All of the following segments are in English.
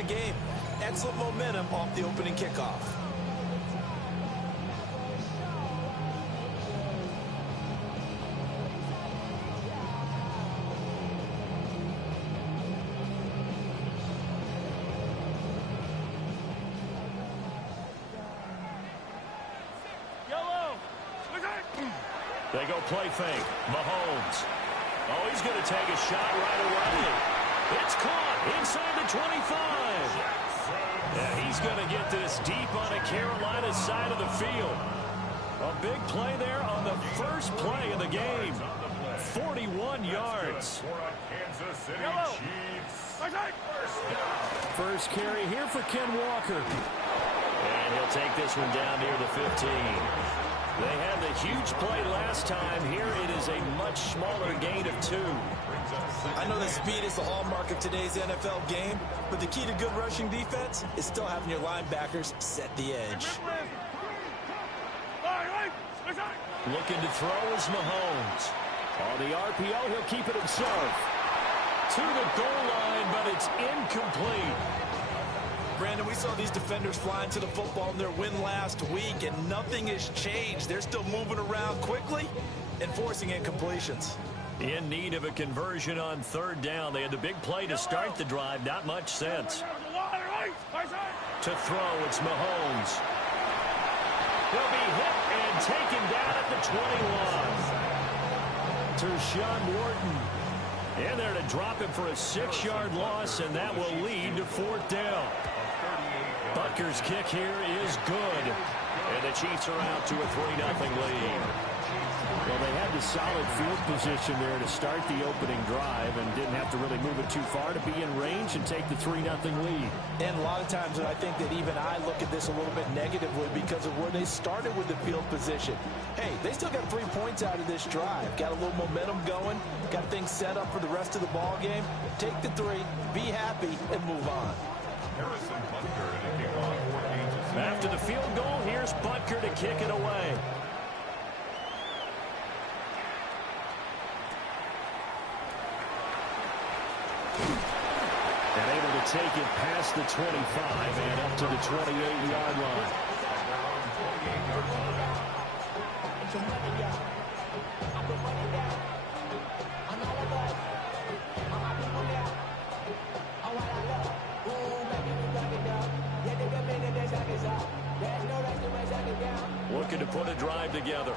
the game. Excellent momentum off the opening kickoff. They go play fake. Mahomes. Oh, he's going to take a shot right away. It's caught inside the 25. Yeah, he's going to get this deep on the Carolina side of the field. A big play there on the first play of the game. 41 yards. First carry here for Ken Walker. And he'll take this one down near the 15. They had the huge play last time. Here it is a much smaller gain of 2. I know that speed is the hallmark of today's NFL game, but the key to good rushing defense is still having your linebackers set the edge. Looking to throw is Mahomes. On the RPO, he'll keep it himself. To the goal line, but it's incomplete. Brandon, we saw these defenders flying to the football in their win last week, and nothing has changed. They're still moving around quickly and forcing incompletions. In need of a conversion on third down. They had the big play to start the drive. Not much sense. To throw, it's Mahomes. He'll be hit and taken down at the 21. Tershawn Wharton in there to drop him for a 6-yard loss, and that will lead to fourth down. Butker's kick here is good. And the Chiefs are out to a 3-0 lead. Well, they had the solid field position there to start the opening drive and didn't have to really move it too far to be in range and take the 3-0 lead. And a lot of times I think that even I look at this a little bit negatively because of where they started with the field position. Hey, they still got 3 points out of this drive. Got a little momentum going. Got things set up for the rest of the ball game. Take the 3, be happy, and move on. After the field goal, here's Butker to kick it away. And able to take it past the 25 and up to the 28-yard line. Looking to put a drive together.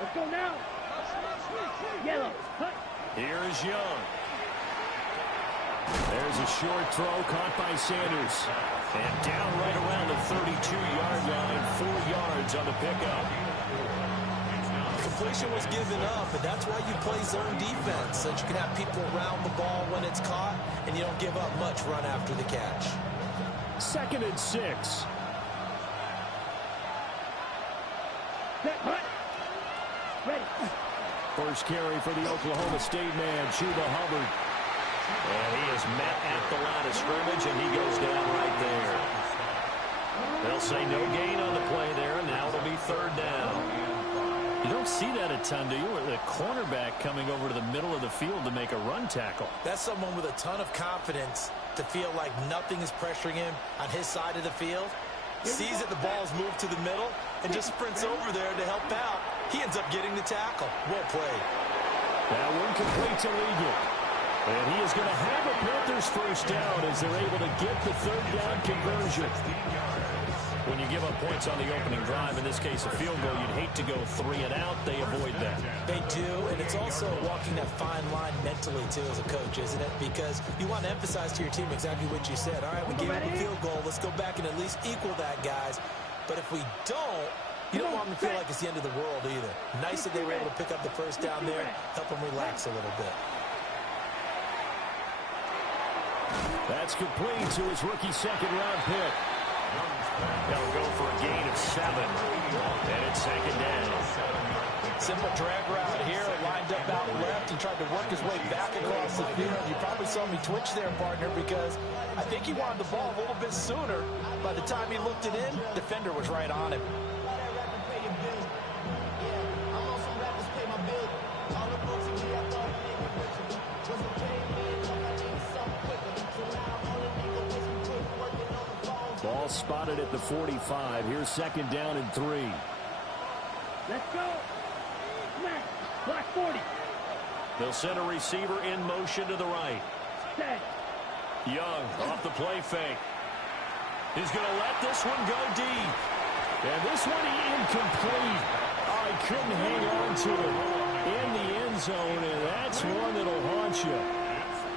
Let's go now. Yellow. Here is Young. There's a short throw caught by Sanders. And down right around the 32-yard line, 4 yards on the pickup. Completion was given up, and that's why you play zone defense, so that you can have people around the ball when it's caught, and you don't give up much run after the catch. 2nd and 6. Ready. First carry for the Oklahoma State man, Chuba Hubbard. And he is met at the line of scrimmage, and he goes down right there. They'll say no gain on the play there, and now it'll be 3rd down. You don't see that a ton, do you? With a cornerback coming over to the middle of the field to make a run tackle. That's someone with a ton of confidence to feel like nothing is pressuring him on his side of the field. Sees that the ball's moved to the middle and just sprints over there to help out. He ends up getting the tackle. Well played. That one completes illegal. And he is going to have a Panthers first down as they're able to get the 3rd down conversion. When you give up points on the opening drive, in this case a field goal, you'd hate to go 3 and out. They avoid that. They do, and it's also walking that fine line mentally, too, as a coach, isn't it? Because you want to emphasize to your team exactly what you said. All right, we gave up a field goal. Let's go back and at least equal that, guys. But if we don't, you don't want them to feel like it's the end of the world either. Nice that they were able to pick up the first down there, help them relax a little bit. That's complete to his rookie 2nd-round pick. They'll go for a gain of 7. And it's 2nd down. Simple drag route here, lined up out left. He tried to work his way back across the field. You probably saw me twitch there, partner, because I think he wanted the ball a little bit sooner. By the time he looked it in, defender was right on him. now spotted at the 45. Here's second down and 3. Let's go. Smash. Block 40. They'll send a receiver in motion to the right. Set. Young off the play fake. He's going to let this one go deep. And this one incomplete. Oh, he couldn't hang on to it in the end zone, and that's one that'll haunt you.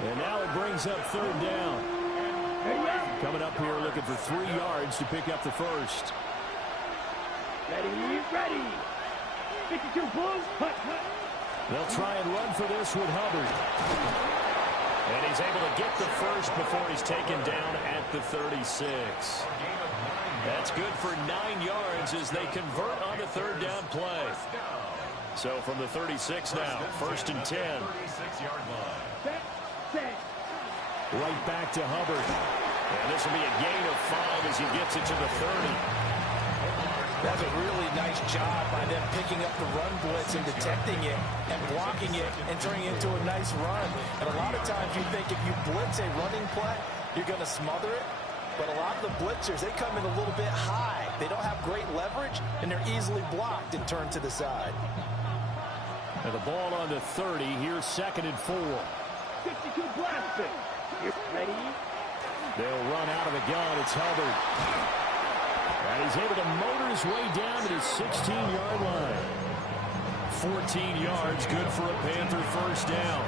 And now it brings up third down. Coming up here looking for 3 yards to pick up the first. Ready, ready. 52 blue. Hut, hut. They'll try and run for this with Hubbard. And he's able to get the first before he's taken down at the 36. That's good for 9 yards as they convert on the third down play. So from the 36 now, first and 10. Set, set. Right back to Hubbard. And this will be a gain of 5 as he gets it to the 30. That's a really nice job by them picking up the run blitz and detecting it and blocking it and turning it into a nice run. And a lot of times you think if you blitz a running play, you're going to smother it. But a lot of the blitzers, they come in a little bit high. They don't have great leverage, and they're easily blocked and turned to the side. And the ball on the 30. Here's second and 4. 52 blasting. Ready? They'll run out of the gun. It's Hubbard. And he's able to motor his way down to the 16-yard line. 14 yards, good for a Panther first down.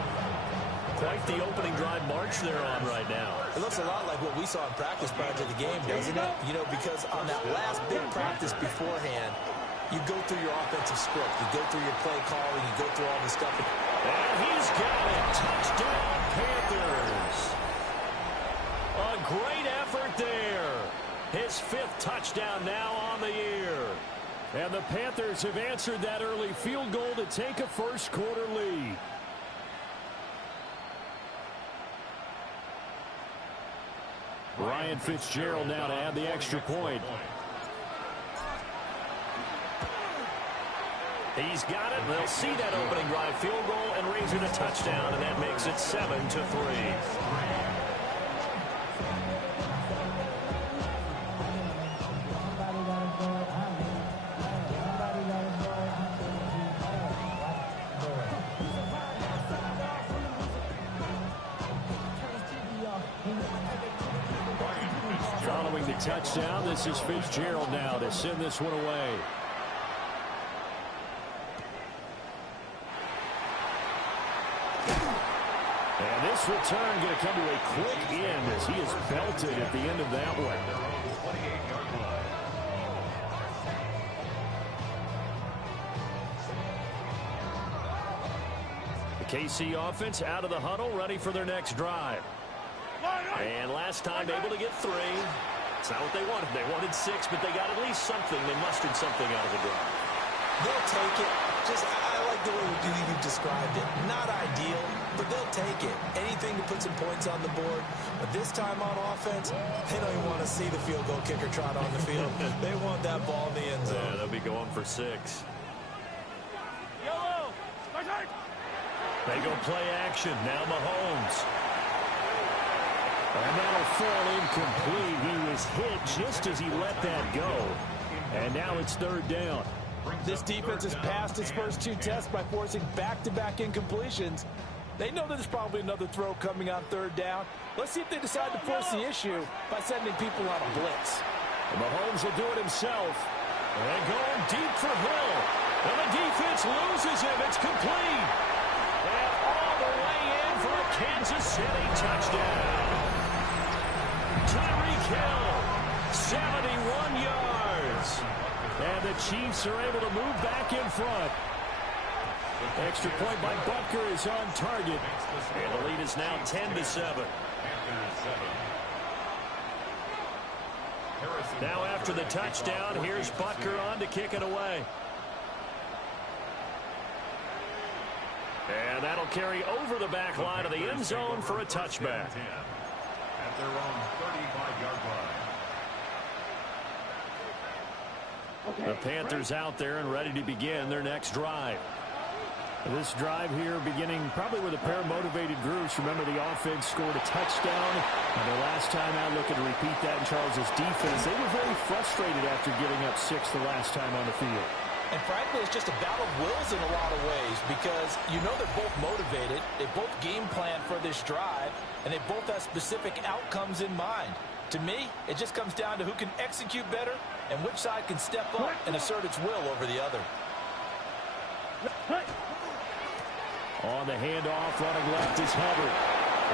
Quite the opening drive march they're on right now. It looks a lot like what we saw in practice prior to the game, doesn't it? You know, because on that last big practice beforehand, you go through your offensive script. You go through your play calling. You go through all the stuff. And he's got it. Touchdown, Panthers. A great effort there. His 5th touchdown now on the year. And the Panthers have answered that early field goal to take a first-quarter lead. Ryan Fitzgerald now to add the extra point. He's got it. They'll see that opening drive field goal and raise it a touchdown, and that makes it 7-3. Following the touchdown, this is Fitzgerald now to send this one away. And this return going to come to a quick end as he is belted at the end of that one. The KC offense out of the huddle, ready for their next drive. And last time able to get 3. It's not what they wanted. They wanted 6, but they got at least something. They mustered something out of the drive. They'll take it. I like the way you described it. Not ideal, but they'll take it. Anything to put some points on the board. But this time on offense, they don't even want to see the field goal kicker trot on the field. They want that ball in the end zone. Yeah, they'll be going for 6. Yellow. They go play action. Now Mahomes. And that'll fall incomplete. He was hit just as he let that go. And now it's third down. This defense has passed its first 2 tests by forcing back-to-back incompletions. They know there's probably another throw coming on third down. Let's see if they decide to force the issue by sending people on a blitz. And Mahomes will do it himself. And going deep for Hill. And the defense loses him. It's complete. And all the way in for a Kansas City touchdown. Tyreek Hill, 71 yards. And the Chiefs are able to move back in front. Extra point by Butker is on target. And the lead is now 10-7. Now after the touchdown, here's Butker on to kick it away. And that'll carry over the back line of the end zone for a touchback. At their own 35-yard line. The Panthers out there and ready to begin their next drive. This drive here beginning probably with a pair of motivated groups. Remember, the offense scored a touchdown. And the last time out, looking to repeat that in Charles's defense. They were very frustrated after giving up 6 the last time on the field. And frankly, it's just a battle of wills in a lot of ways because you know they're both motivated. They both game plan for this drive, and they both have specific outcomes in mind. To me, it just comes down to who can execute better and which side can step up and assert its will over the other. On the handoff, running left is Hubbard.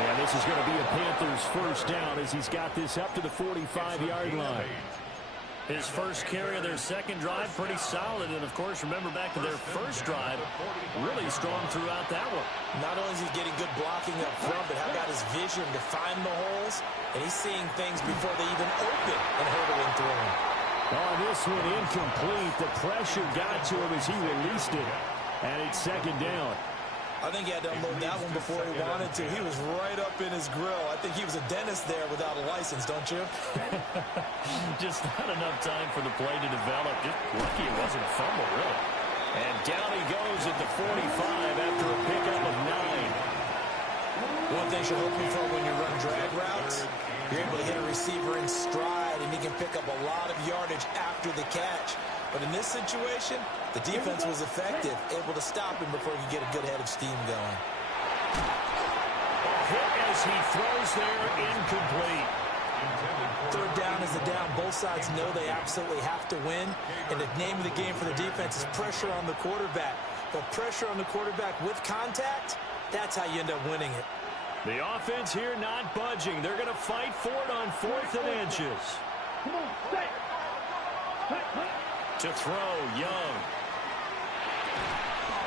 And this is going to be a Panthers first down as he's got this up to the 45-yard line. His first carry of their second drive, pretty solid. And, of course, remember back to their first drive, really strong throughout that one. Not only is he getting good blocking up front, but how about his vision to find the holes? And he's seeing things before they even open and hurdling through them. Oh, this one incomplete. The pressure got to him as he released it. And it's second down. I think he had to unload that one before he wanted to. He was right up in his grill. I think he was a dentist there without a license, don't you? Just not enough time for the play to develop. Just lucky it wasn't a fumble, really. And down he goes at the 45 after a pickup of 9. One thing you're hoping for when you run drag routes, you're able to hit a receiver in stride, and he can pick up a lot of yardage after the catch. But in this situation, the defense was effective, able to stop him before he could get a good head of steam going. A hit as he throws there, incomplete. Third down is the down. Both sides know they absolutely have to win. And the name of the game for the defense is pressure on the quarterback. But pressure on the quarterback with contact, that's how you end up winning it. The offense here not budging. They're going to fight for it on 4th and inches. Come on, stay. To throw, Young.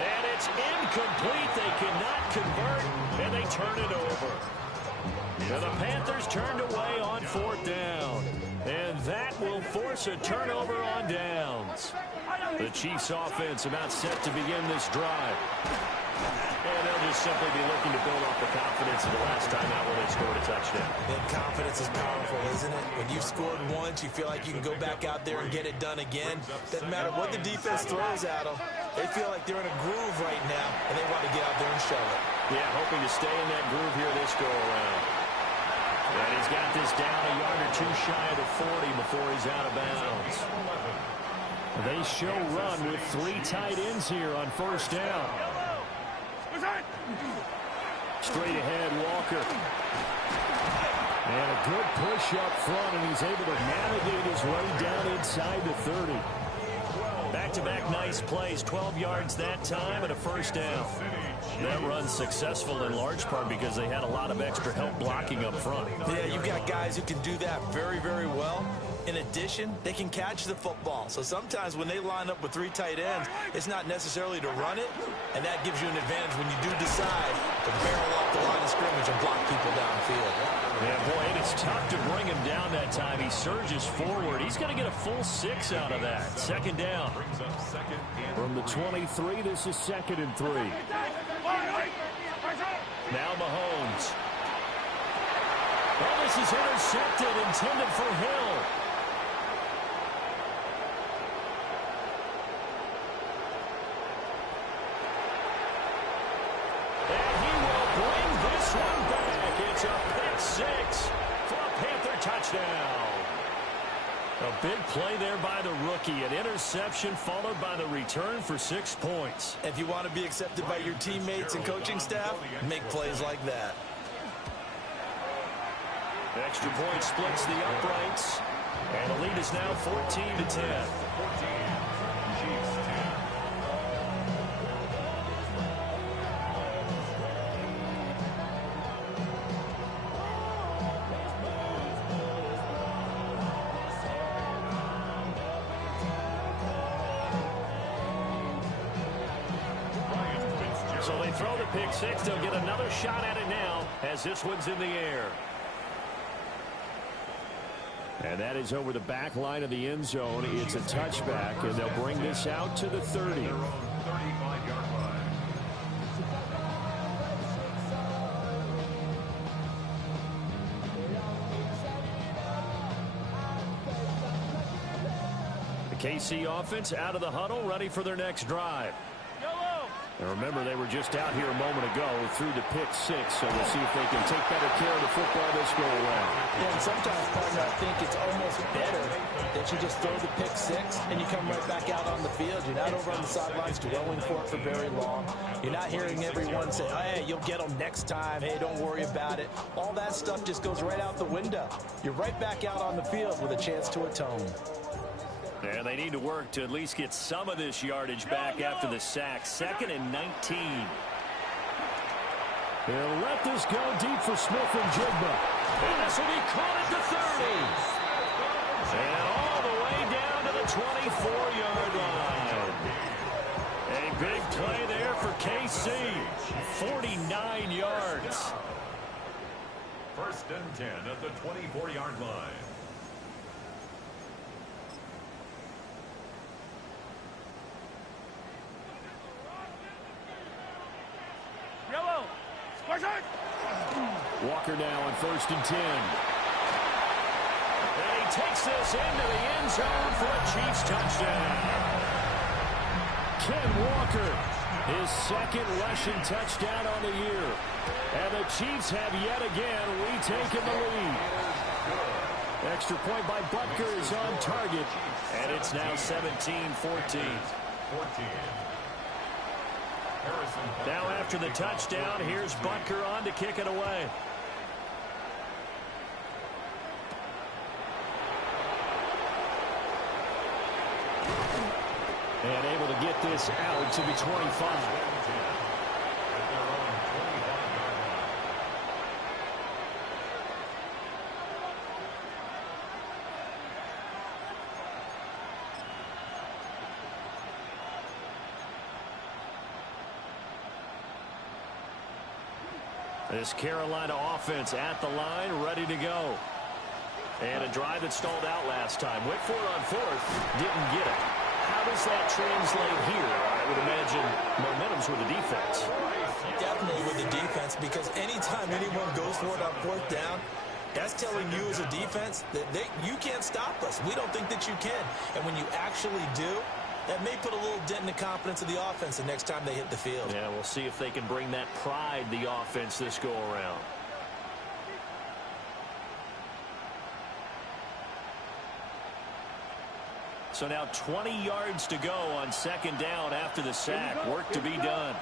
And it's incomplete. They cannot convert, and they turn it over. And the Panthers turned away on 4th down. And that will force a turnover on downs. The Chiefs' offense about set to begin this drive. And they'll just simply be looking to build off the confidence of the last time out when they scored a touchdown. And confidence is powerful, isn't it? When you've scored once, you feel like you can go back out there and get it done again. Doesn't matter what the defense throws at them. They feel like they're in a groove right now, and they want to get out there and show it. Yeah, hoping to stay in that groove here this go-around. And he's got this down a yard or two shy of the 40 before he's out of bounds. They show run with 3 tight ends here on first down. Straight ahead, Walker. And a good push up front, and he's able to navigate his way down inside the 30. Back-to-back nice plays, 12 yards that time and a first down. That run's successful in large part because they had a lot of extra help blocking up front. Yeah, you've got guys who can do that very, very well. In addition, they can catch the football. So sometimes when they line up with 3 tight ends, it's not necessarily to run it, and that gives you an advantage when you do decide to barrel off the line of scrimmage and block people downfield. Yeah, boy, and it's tough to bring him down that time. He surges forward. He's going to get a full 6 out of that. Second down. From the 23, this is 2nd and 3. Now Mahomes. Well, this is intercepted, intended for Hill. And he will bring this one back. It's a pick 6 for a Panther touchdown. A big play there by the rookie. An interception followed by the return for 6 points. If you want to be accepted by your teammates and coaching staff, make plays like that. Extra point splits the uprights. And the lead is now 14-10. So they throw the pick 6. They'll get another shot at it now as this one's in the air. And that is over the back line of the end zone. It's a touchback, and they'll bring this out to the 30. The KC offense out of the huddle, ready for their next drive. And remember, they were just out here a moment ago through the pick six, so we'll see if they can take better care of the football this go around. Yeah, and sometimes, partner, I think it's almost better that you just throw the pick six and you come right back out on the field. You're not over on the sidelines dwelling for it for very long. You're not hearing everyone say, oh, hey, you'll get them next time. Hey, don't worry about it. All that stuff just goes right out the window. You're right back out on the field with a chance to atone. And they need to work to at least get some of this yardage back after the sack. 2nd and 19. They'll let this go deep for Smith and Jigba. And this will be caught at the 30. And all the way down to the 24-yard line. A big play there for KC. 49 yards. 1st and 10 at the 24-yard line. Walker now on 1st and 10. And he takes this into the end zone for a Chiefs touchdown. Ken Walker, his 2nd rushing touchdown on the year. And the Chiefs have yet again retaken the lead. Extra point by Butker is on target. And it's now 17-14. Now after the touchdown, here's Butker on to kick it away. And able to get this out to the 25. This Carolina offense at the line, ready to go. And a drive that stalled out last time. Went for it on 4th, didn't get it. How does that translate here? I would imagine momentum's with the defense. Definitely with the defense, because anytime anyone goes for it on 4th down, that's telling you as a defense that you can't stop us. We don't think that you can. And when you actually do, that may put a little dent in the confidence of the offense the next time they hit the field. Yeah, we'll see if they can bring that pride, the offense, this go around. So now 20 yards to go on 2nd down after the sack. Work to be done.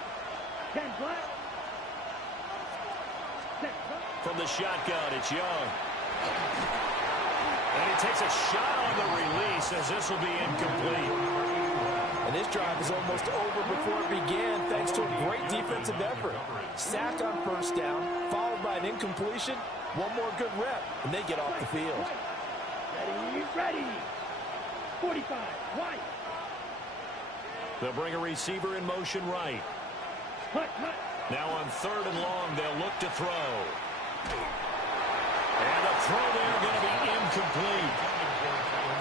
From the shotgun, it's Young. And he takes a shot on the release as this will be incomplete. And this drive is almost over before it began, thanks to a great defensive effort. Sack on 1st down, followed by an incompletion. One more good rep, and they get off the field. Ready. 45, right. They'll bring a receiver in motion right. Now on 3rd and long, they'll look to throw. And the throw there going to be incomplete.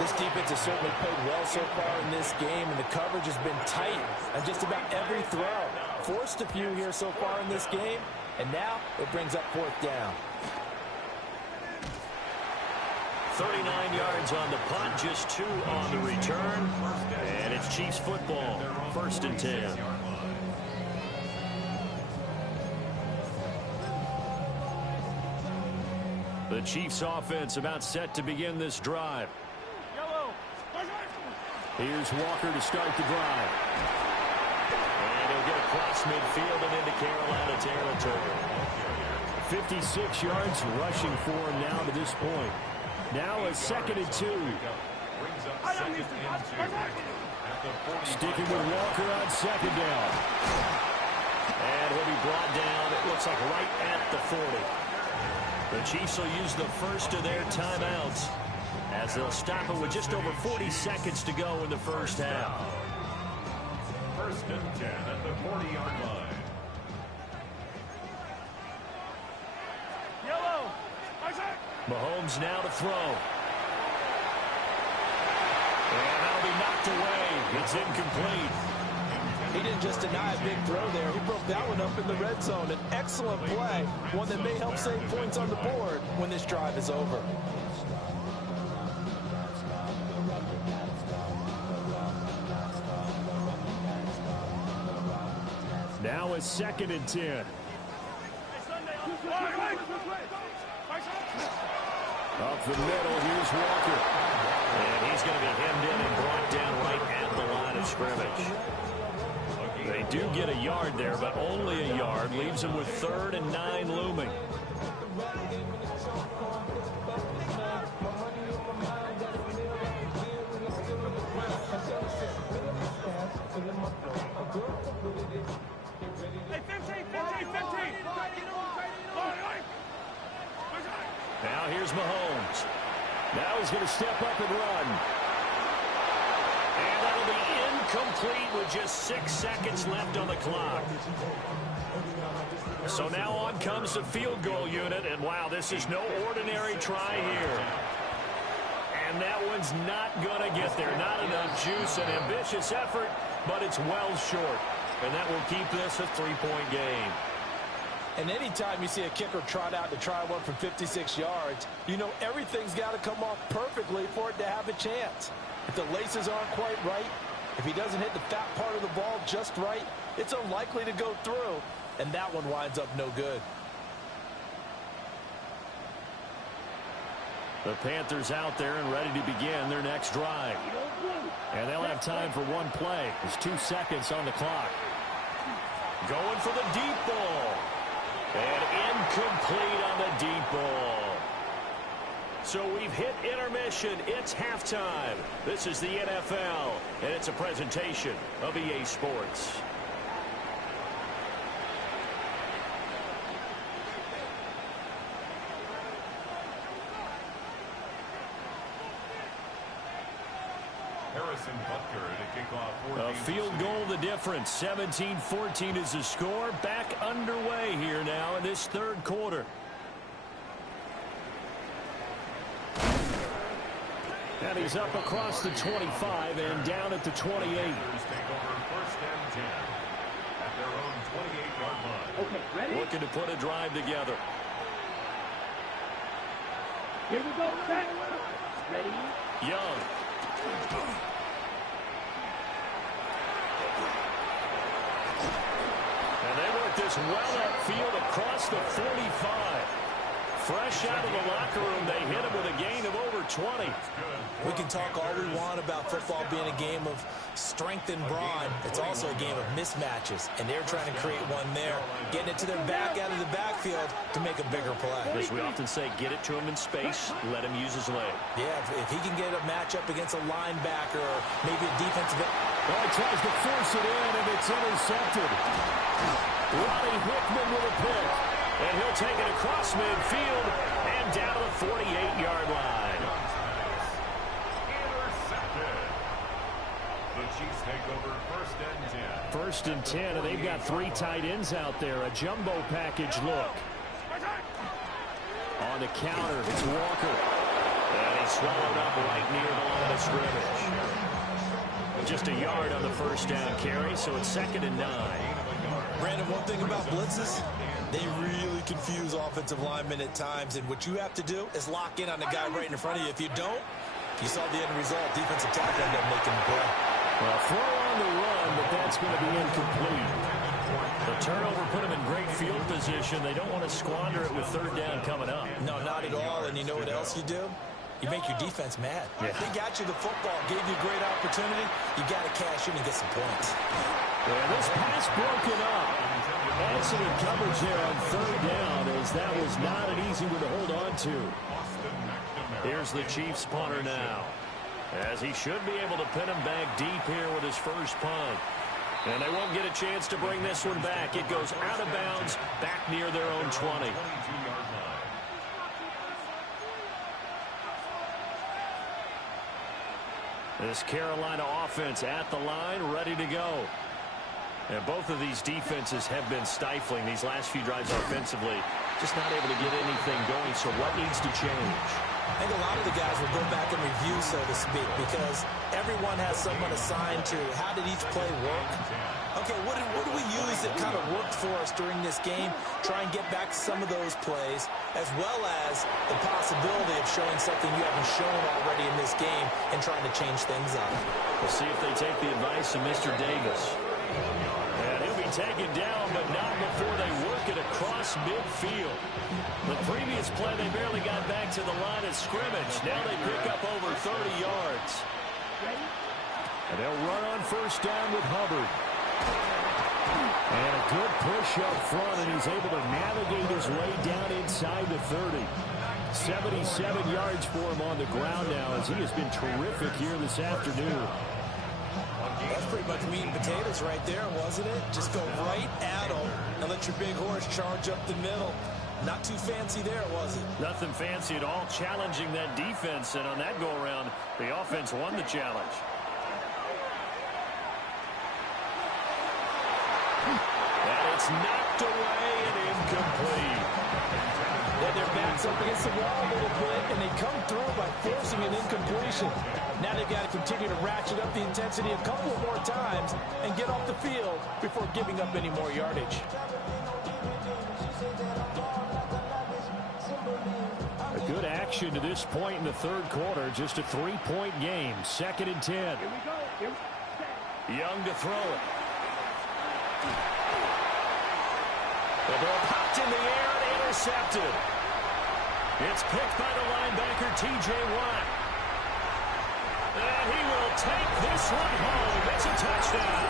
This defense has certainly played well so far in this game, and the coverage has been tight on just about every throw. Forced a few here so far in this game, and now it brings up 4th down. 39 yards on the punt, just 2 on the return. And it's Chiefs football, 1st and 10. The Chiefs offense about set to begin this drive. Here's Walker to start the drive. And he'll get across midfield and into Carolina territory. 56 yards rushing for him now to this point. Now a 2nd and 2. Sticking with Walker on 2nd down. And he'll be brought down, it looks like right at the 40. The Chiefs will use the first of their timeouts as they'll stop it with just over 40 seconds to go in the first half. 1st and 10 at the 40-yard line. Mahomes now to throw. And that'll be knocked away. It's incomplete. He didn't just deny a big throw there. He broke that one up in the red zone. An excellent play, one that may help save points on the board when this drive is over. Now it's 2nd and 10. Up the middle, here's Walker. And he's going to be hemmed in and brought down right at the line of scrimmage. They do get a yard there, but only a yard. Leaves them with 3rd and 9 looming. Now here's Mahomes. Now he's going to step up and run. And that'll be incomplete with just 6 seconds left on the clock. So now on comes the field goal unit. And wow, this is no ordinary try here. And that one's not going to get there. Not enough juice. An ambitious effort, but it's well short. And that will keep this a 3-point game. And anytime you see a kicker trot out to try one from 56 yards, you know everything's got to come off perfectly for it to have a chance. If the laces aren't quite right, if he doesn't hit the fat part of the ball just right, it's unlikely to go through, and that one winds up no good. The Panthers out there and ready to begin their next drive. And they'll have time for one play. There's 2 seconds on the clock. Going for the deep ball. And incomplete on the deep ball. So we've hit intermission. It's halftime. This is the NFL, and it's a presentation of EA Sports. Harrison Butker to kick off. A field goal the difference. 17-14 is the score. Back underway here now in this 3rd quarter. And he's up across the 25 and down at the 28. Take over 1st and 10 at their own 28-yard line. Okay, ready? Looking to put a drive together. Here we go, set. Ready? Young. And they work this well upfield across the 45. Fresh out of the locker room, they hit him with a gain of over 20. We can talk all we want about football being a game of strength and brawn. It's also a game of mismatches, and they're trying to create one there, getting it to their back out of the backfield to make a bigger play. As we often say, get it to him in space, let him use his leg. Yeah, if he can get a matchup against a linebacker or maybe a defensive end. Well, he tries to force it in, and it's intercepted. Ronnie Hickman with a pick. And he'll take it across midfield and down to the 48-yard line. Intercepted. The Chiefs take over 1st and 10. 1st and 10, and they've got 3 tight ends out there. A jumbo package look. On the counter, it's Walker. And he's swallowed up right near the line of scrimmage. Just a yard on the 1st down carry, so it's 2nd and 9. Brandon, one thing about blitzes, they really confuse offensive linemen at times, and what you have to do is lock in on the guy right in front of you. If you don't, you saw the end result. Defensive tackle ended up making the play. Well, throw on the run, but that's going to be incomplete. The turnover put them in great field position. They don't want to squander it with 3rd down coming up. No, not at all, and you know what else you do? You make your defense mad. Yeah. They got you the football, gave you a great opportunity. You got to cash in and get some points. Yeah, this pass broken up. Excellent coverage there on 3rd down, as that was not an easy one to hold on to. Here's the Chiefs punter now, as he should be able to pin him back deep here with his first punt. And they won't get a chance to bring this one back. It goes out of bounds, back near their own 20. This Carolina offense at the line, ready to go. And both of these defenses have been stifling these last few drives offensively. Just not able to get anything going, so what needs to change? I think a lot of the guys will go back and review, so to speak, because everyone has someone assigned to how did each play work. Okay, what do we use that kind of worked for us during this game? Try and get back to some of those plays, as well as the possibility of showing something you haven't shown already in this game and trying to change things up. We'll see if they take the advice of Mr. Davis. And he'll be taken down, but not before they work it across midfield. The previous play, they barely got back to the line of scrimmage. Now they pick up over 30 yards. And they'll run on first down with Hubbard. And a good push up front, and he's able to navigate his way down inside the 30. 77 yards for him on the ground now, as he has been terrific here this afternoon. That's pretty much meat and potatoes right there, wasn't it? Just go right at them and let your big horse charge up the middle. Not too fancy there, was it? Nothing fancy at all, challenging that defense, and on that go-around, the offense won the challenge. And it's knocked away and incomplete. And their backs up against the wall a little bit, and they come through by forcing an incompletion. Now they've got to continue to ratchet up the intensity a couple more times and get off the field before giving up any more yardage. A good action to this point in the third quarter. Just a 3-point game. 2nd and 10. Here we go. Young to throw it. The ball popped in the air and intercepted. It's picked by the linebacker, T.J. Watt. And he will take this one home. It's a touchdown.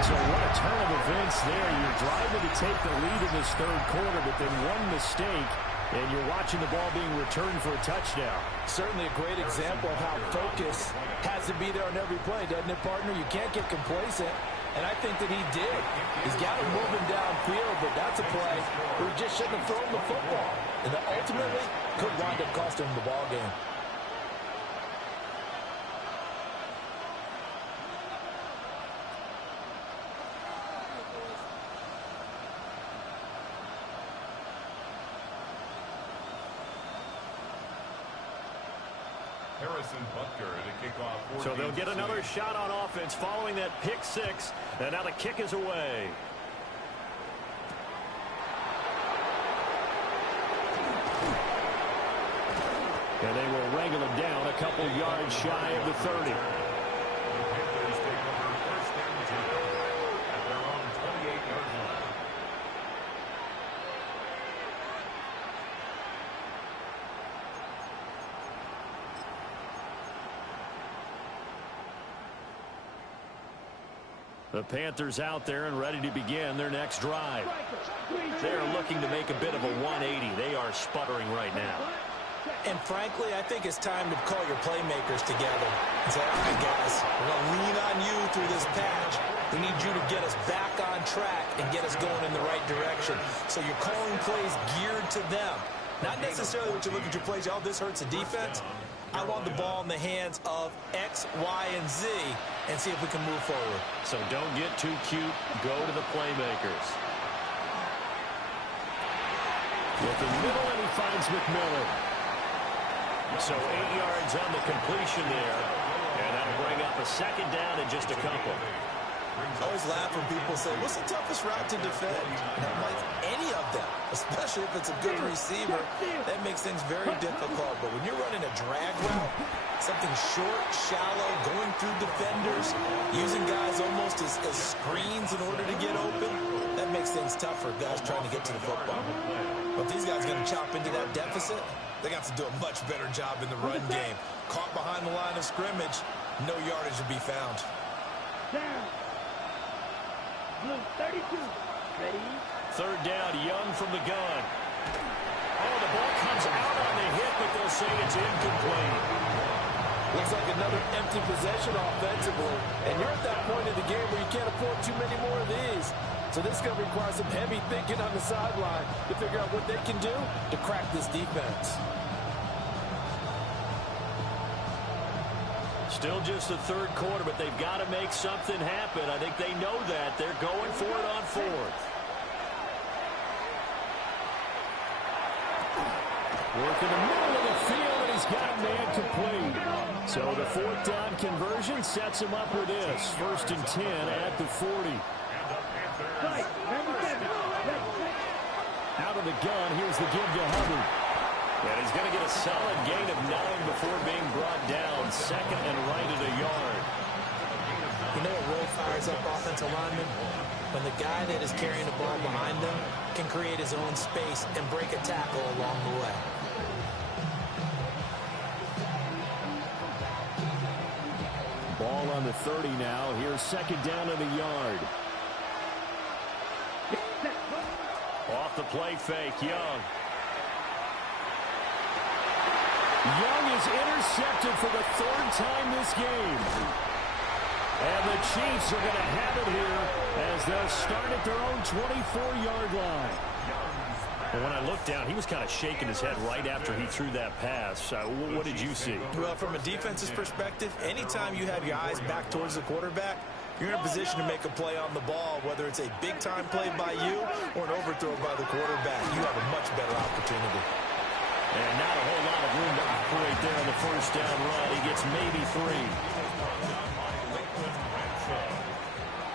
So what a turn of events there. You're driving to take the lead in this third quarter, but then one mistake, and you're watching the ball being returned for a touchdown. Certainly a great example of how focus has to be there on every play, doesn't it, partner? You can't get complacent, and I think that he did. He's got him moving downfield, but that's a play where he just shouldn't have thrown the football. And that ultimately could wind up costing him the ball game. So they'll get another shot on offense following that pick six. And now the kick is away. And they will wrangle him down a couple yards shy of the 30. The Panthers out there and ready to begin their next drive. They're looking to make a bit of a 180. They are sputtering right now. And frankly, I think it's time to call your playmakers together and say, all right, guys, we're going to lean on you through this patch. We need you to get us back on track and get us going in the right direction. So you're calling plays geared to them. Not necessarily what you look at your plays, oh, this hurts the defense. I want the ball in the hands of X, Y, and Z and see if we can move forward. So don't get too cute. Go to the playmakers. With the middle, and he finds McMillan. So 8 yards on the completion there. And that'll bring up a second down and just a couple. I always laugh when people say, what's the toughest route to defend? And I'm like, any of them, especially if it's a good receiver. That makes things very difficult. But when you're running a drag route, something short, shallow, going through defenders, using guys almost as screens in order to get open, that makes things tough for guys trying to get to the football. But if these guys are going to chop into that deficit, they got to do a much better job in the run game. Caught behind the line of scrimmage, no yardage to be found. Down. Blue 32. Ready? Third down, Young from the gun. Oh, the ball comes out on the hit, but they'll say it's incomplete. Looks like another empty possession offensively. And you're at that point in the game where you can't afford too many more of these. So this is going to require some heavy thinking on the sideline to figure out what they can do to crack this defense. Still just the third quarter, but they've got to make something happen. I think they know that. They're going for it on fourth. Work in the middle of the field, and he's got a man complete. So the fourth down conversion sets him up with this. 1st and 10 at the 40. Out of the gun, here's the give to Hubbard. And he's going to get a solid gain of 9 before being brought down. 2nd and right at a yard. You know what, Rolf? fires up offensive linemen when the guy that is carrying the ball behind them can create his own space and break a tackle along the way. Ball on the 30 now. Here's second down and a yard. Off the play fake, Young. Young is intercepted for the third time this game. And the Chiefs are going to have it here as they'll start at their own 24-yard line. And when I looked down, he was kind of shaking his head right after he threw that pass. What did you see? Well, from a defense's perspective, anytime you have your eyes back towards the quarterback, you're in a position to make a play on the ball, whether it's a big-time play by you or an overthrow by the quarterback. You have a much better opportunity. And not a whole lot of room to operate there on the first down run. He gets maybe 3.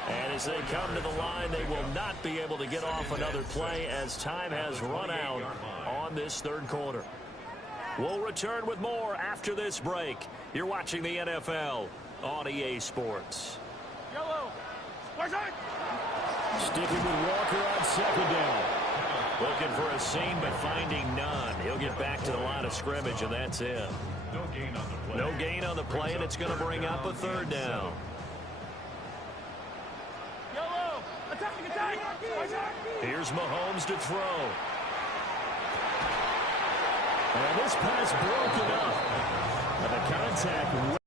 And as they come to the line, they will not be able to get off another play as time has run out on this third quarter. We'll return with more after this break. You're watching the NFL on EA Sports. Sticking with Walker on second down. Looking for a seam, but finding none. He'll get back to the line of scrimmage, and that's it. No gain on the play, and it's going to bring up a third down. Here's Mahomes to throw. And this pass broken up. And the contact.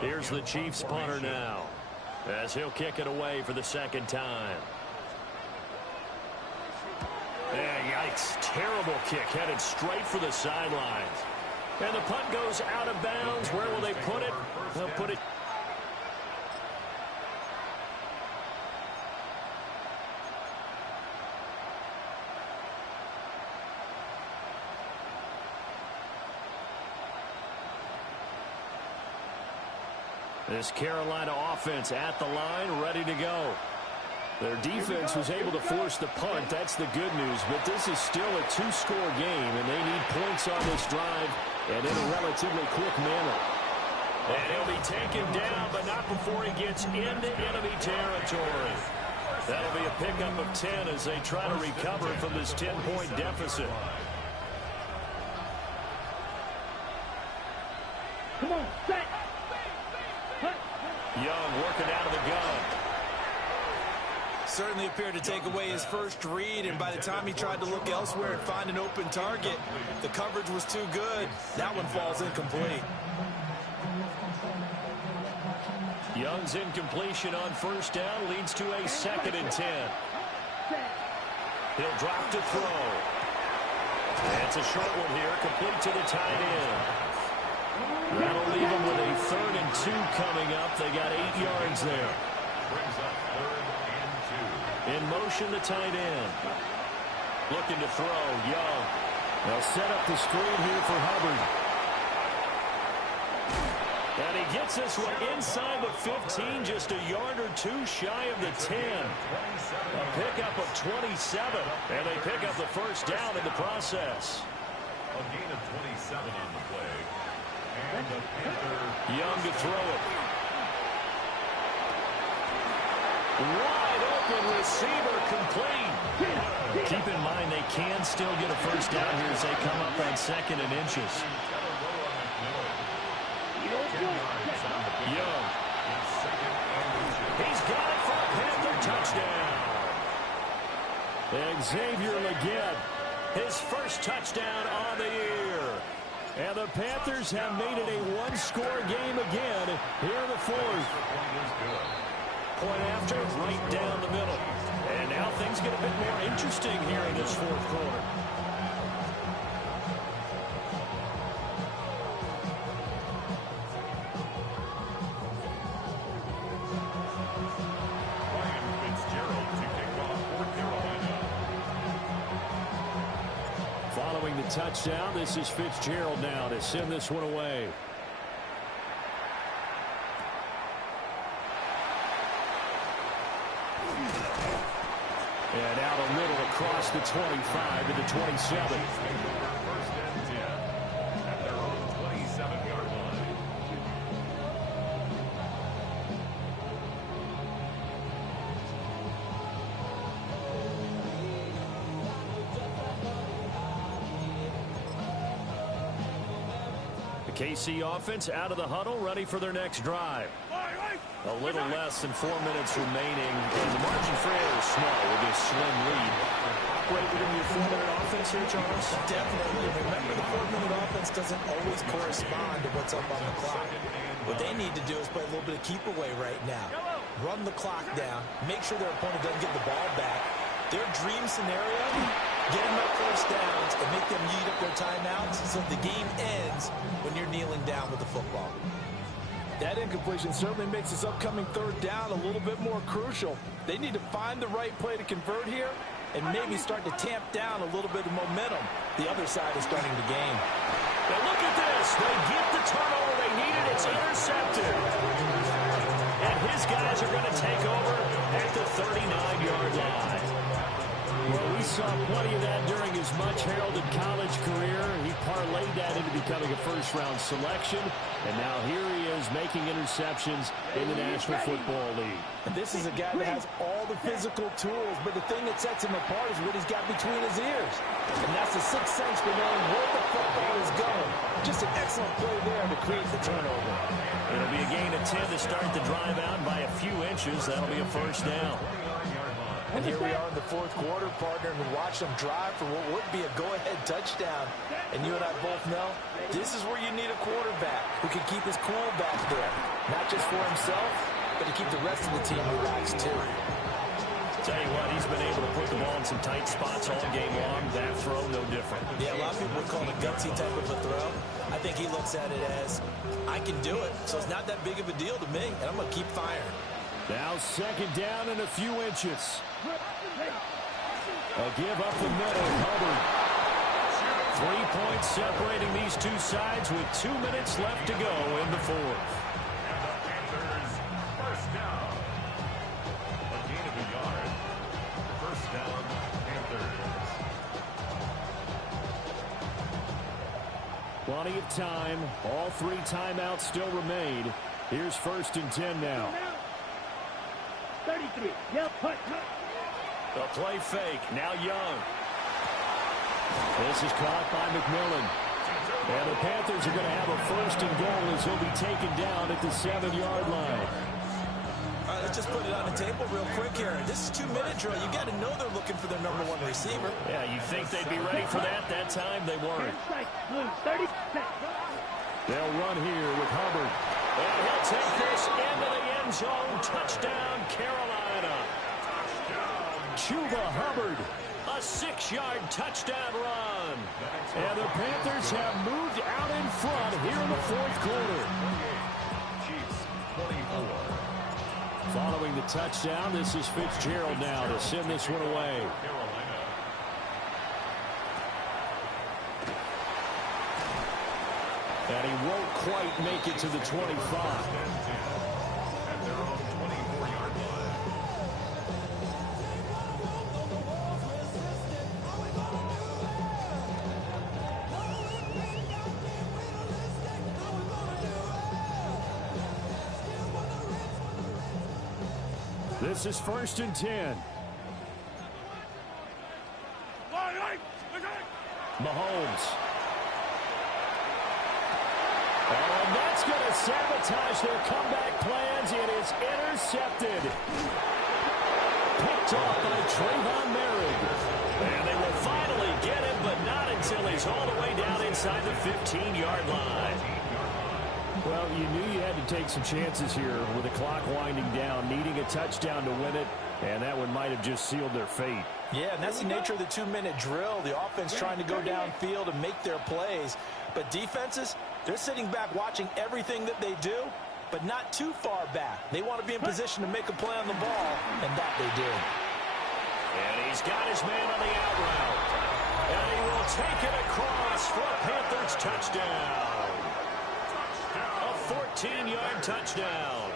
Here's the Chiefs punter now, as he'll kick it away for the second time. Yikes. Terrible kick headed straight for the sidelines. And the punt goes out of bounds. Where will they put it? They'll put it. This Carolina offense at the line, ready to go. Their defense was able to force the punt. That's the good news. But this is still a two-score game, and they need points on this drive and in a relatively quick manner. And he'll be taken down, but not before he gets into enemy territory. That'll be a pickup of 10 as they try to recover from this 10-point deficit. Come on, set. Young working out of the gun. Certainly appeared to take away his first read, and by the time he tried to look elsewhere and find an open target, the coverage was too good. That one falls incomplete. Young's incompletion on first down leads to a 2nd and 10. He'll drop to throw. That's a short one here, complete to the tight end. That'll leave them with a 3rd and 2 coming up. They got 8 yards there. In motion, the tight end. Looking to throw, Young. They'll set up the screen here for Hubbard. And he gets this one inside the 15, just a yard or 2 shy of the 10. A pickup of 27, and they pick up the first down in the process. A gain of 27 on the play. And the Panthers. Young to throw it. Wide open receiver, complete. Keep in mind they can still get a first down here as they come up on 2nd and inches. Young. He's got it for a Panther touchdown. And Xavier Legette, his first touchdown on the year. And the Panthers have made it a one-score game again here in the 4th. Point after, right down the middle. And now things get a bit more interesting here in this 4th quarter. Following the touchdown, this is Fitzgerald now to send this one away. And out a little across the 25 to the 27. First and 10 at their own 27-yard line. KC offense out of the huddle, ready for their next drive. A little less than 4 minutes remaining, and the margin for error is small with this slim lead. Operate within your 4-minute offense here, Charles? Definitely. Remember, the 4-minute offense doesn't always correspond to what's up on the clock. What they need to do is play a little bit of keep away right now. Run the clock down. Make sure their opponent doesn't get the ball back. Their dream scenario, get them up first downs and make them eat up their timeouts so the game ends when you're kneeling down with the football. That incompletion certainly makes this upcoming third down a little bit more crucial. They need to find the right play to convert here and maybe start to tamp down a little bit of momentum. The other side is starting to gain. Now look at this. They get the turnover they needed. It's intercepted. And his guys are going to take over at the 39-yard line. Well, we saw plenty of that during his much-heralded college career. He parlayed that into becoming a first-round selection. And now here he is making interceptions in the National Football League. And this is a guy that has all the physical tools, but the thing that sets him apart is what he's got between his ears. And that's the sixth sense for knowing where the football is going. Just an excellent play there to create the turnover. It'll be a gain of 10 to start the drive out by a few inches. That'll be a first down. And here we are in the fourth quarter, partner, and we watch them drive for what would be a go-ahead touchdown. And you and I both know this is where you need a quarterback who can keep his cool back there. Not just for himself, but to keep the rest of the team relaxed, too. Tell you what, he's been able to put the ball in some tight spots all game long. That throw, no different. Yeah, a lot of people would call it a gutsy type of a throw. I think he looks at it as, I can do it, so it's not that big of a deal to me, and I'm going to keep firing. Now second down and a few inches. A give up the middle, Hubbard. 3 points separating these two sides with 2 minutes left to go in the fourth. Panthers, first down. A gain of a yard. First down, Panthers. Plenty of time. All 3 timeouts still remain. Here's first and 10 now. 33. Yep, hut. A play fake. Now Young. This is caught by McMillan. And the Panthers are going to have a first and goal as he'll be taken down at the 7-yard line. All right, let's just put it on the table real quick here. This is 2-minute drill. You got to know they're looking for their #1 receiver. Yeah, you think they'd be ready for that? That time they weren't. Blue, 30. They'll run here with Hubbard. And he'll take this into the end zone. Touchdown, Carolina. Chuba Hubbard. A 6-yard touchdown run. And the Panthers have moved out in front here in the fourth quarter. Chiefs, 24. Following the touchdown, this is Fitzgerald now to send this one away. Carolina. And he won't quite make it to the 25. At their own 24-yard line. This is first and 10. Mahomes. And that's going to sabotage their comeback plans. It is intercepted. Picked off by Trayvon Merrick. And they will finally get him, but not until he's all the way down inside the 15-yard line. Well, you knew you had to take some chances here with the clock winding down, needing a touchdown to win it, and that one might have just sealed their fate. Yeah, and that's the nature of the 2-minute drill. The offense trying to go downfield and make their plays. But defenses, they're sitting back watching everything that they do, but not too far back. They want to be in position to make a play on the ball, and that they did. And he's got his man on the out route. And he will take it across for a Panthers touchdown. A 14-yard touchdown.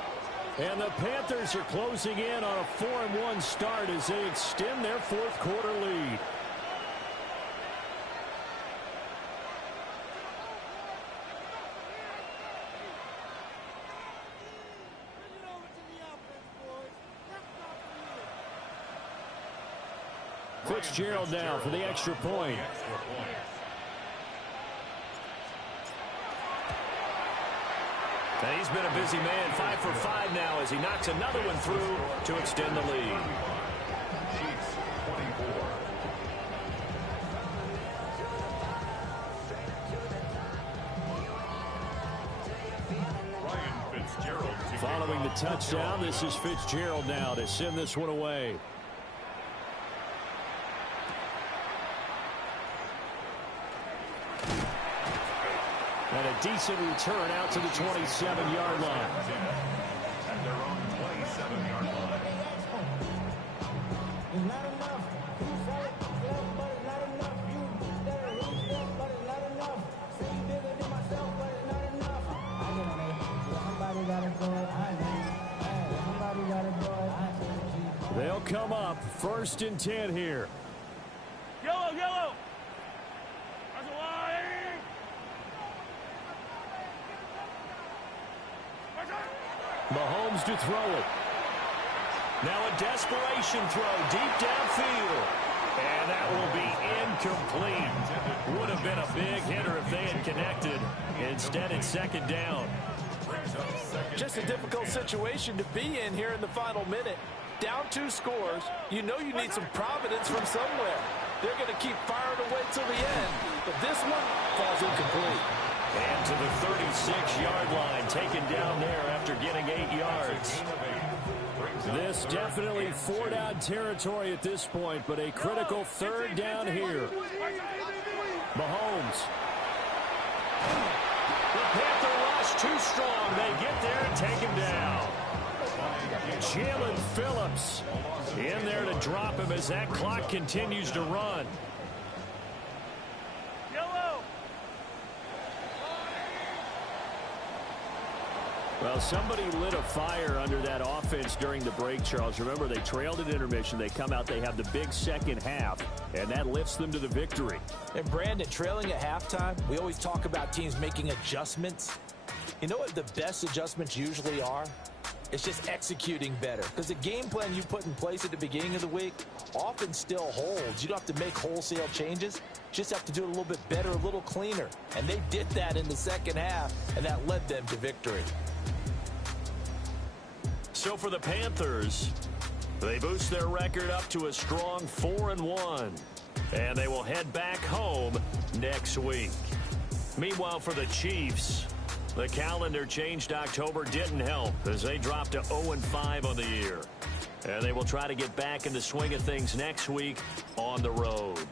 And the Panthers are closing in on a 4-1 start as they extend their fourth quarter lead. Fitzgerald now for the extra point. And he's been a busy man, 5 for 5 now as he knocks another one through to extend the lead. Chiefs 24. Ryan Fitzgerald. Following the touchdown, this is Fitzgerald now to send this one away. And a decent return out to the 27-yard line. At their own 27-yard line. It's not enough. You sell it, but it's not enough. You better reach stuff, but it's not enough. Say you bigger than myself, but it's not enough. I get on it. Somebody gotta do it. I know. Somebody gotta do it. I know. They'll come up 1st and 10 here. Yellow, yellow. That's a line. Mahomes to throw it. Now a desperation throw deep downfield. And that will be incomplete. Would have been a big hitter if they had connected. Instead, it's 2nd down. Just a difficult situation to be in here in the final minute. Down 2 scores. You know you need some providence from somewhere. They're going to keep firing away till the end. But this one falls incomplete. And to the 36-yard line, taken down there after getting 8 yards. This definitely 4-down territory at this point, but a critical 3rd down here. Mahomes. The Panther rush too strong. They get there and take him down. Jalen Phillips in there to drop him as that clock continues to run. Well, somebody lit a fire under that offense during the break, Charles. Remember, they trailed at intermission. They come out, they have the big second half, and that lifts them to the victory. And, Brandon, trailing at halftime, we always talk about teams making adjustments. You know what the best adjustments usually are? It's just executing better. Because the game plan you put in place at the beginning of the week often still holds. You don't have to make wholesale changes. You just have to do it a little bit better, a little cleaner. And they did that in the second half, and that led them to victory. So for the Panthers, they boost their record up to a strong 4-1. And they will head back home next week. Meanwhile, for the Chiefs, the calendar changed. October didn't help as they dropped to 0-5 on the year. And they will try to get back in the swing of things next week on the road.